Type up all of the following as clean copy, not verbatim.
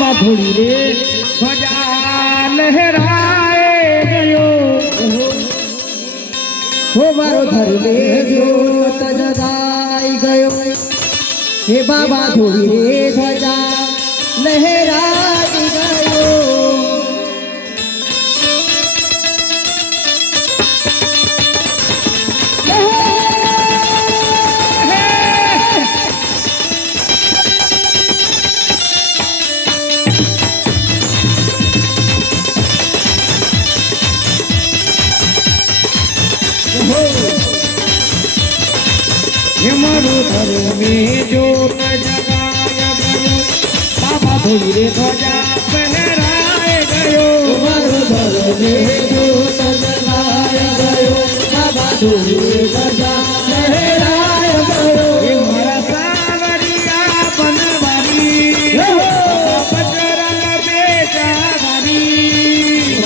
बाबा धोड़ी रे ध्वजा लहराए गयो हो मारो धर्मे ज्योत जगाई गयो हे बाबा धोड़ी रे ध्वजा लहराई गयो मारो धर्मे ज्योत जगाया गयो बाबा धोड़ी रे ध्वजा फहराए गयो मारो धर्मे ज्योत जगाया गयो बाबा धोड़ी रे ध्वजा लहराया गयो हे मारा सावरिया बनवारी बजरंग बेटा धारी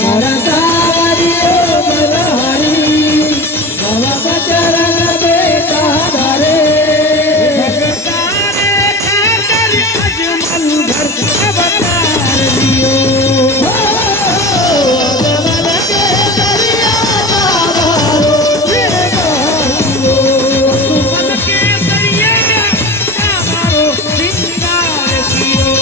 मारा सावरियो बनवारी बाबा बजरंग बेटा धारे भगतारे खातर अजमल घर अवतार लियो सुमन के दरिया हमारो श्रृंगार कियो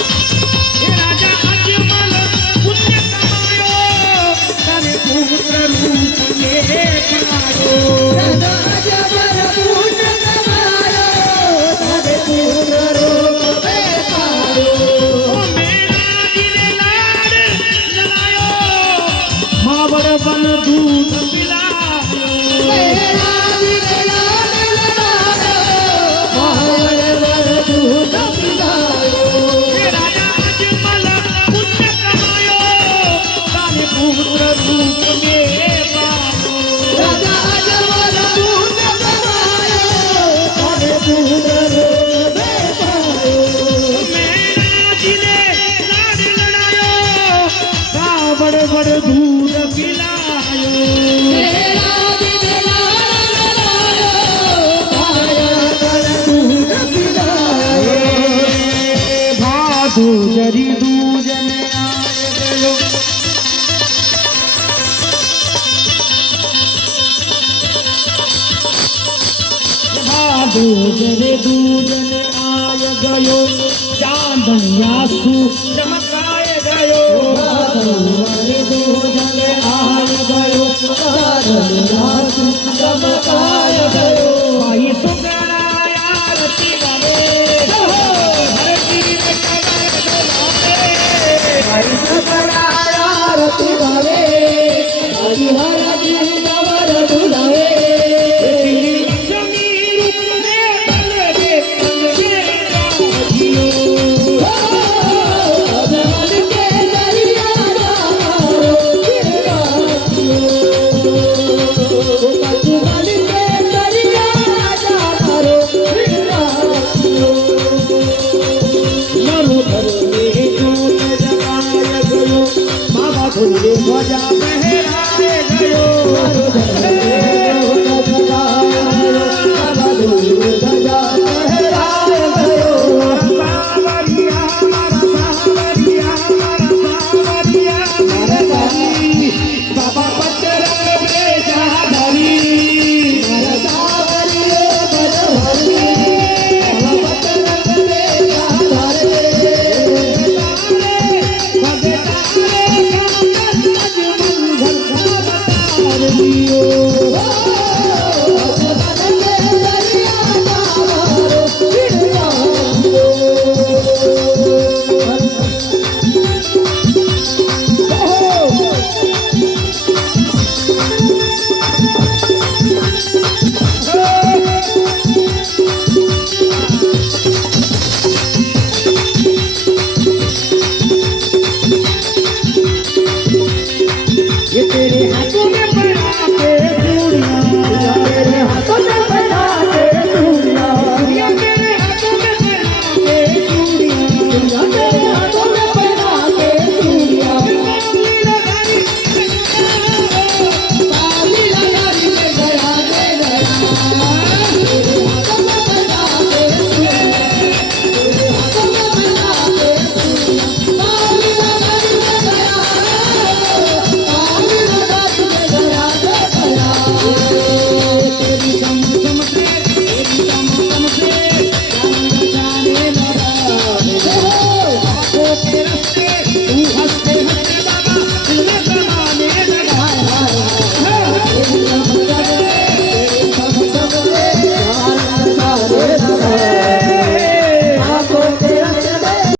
राजा अजमल पुण्य कमायो तारे पुत्र रूप में पधारो राजा अजमल पुण्य कमायो तारे पुत्र रूप में पायो ओ मेरा दिल लाड जलायो मावड़ बन दूध पिलायो मेरा दिल लाड लगायो मावड़ बन दूध पिलायो राजा अजमल पुण्य कमायो तारे पुत्र रूप में पायो राजा अजमल पुण्य कमायो तारे पुत्र रूप में पायो मेरा दिले लाड लड़ायो कावड़ बड़ दूध पिलायो मेरा दिल लाड लगायो मावड़ बन दूध पिलायो भादु जरी दूजन आय गयो भादु जरी दूजन आय गयो चांदनिया सु चमकाए गयो बादल दो जल आय गयो बादल रात चमकाय गयो भाई सुगराया रति गावे हर वीर कमर डोलावे भाई सबराया रति गावे हरि हर दिन कमर डुलावे लक्ष्मी रूप में बलवे राधियो अजमल के दरिया मारो गिरवातियो अजमल के दरिया मारो गिरवातियो मारो धर्मे ज्योत जगाया गयो बाबा धोड़ी ध्वजा फहराए गयो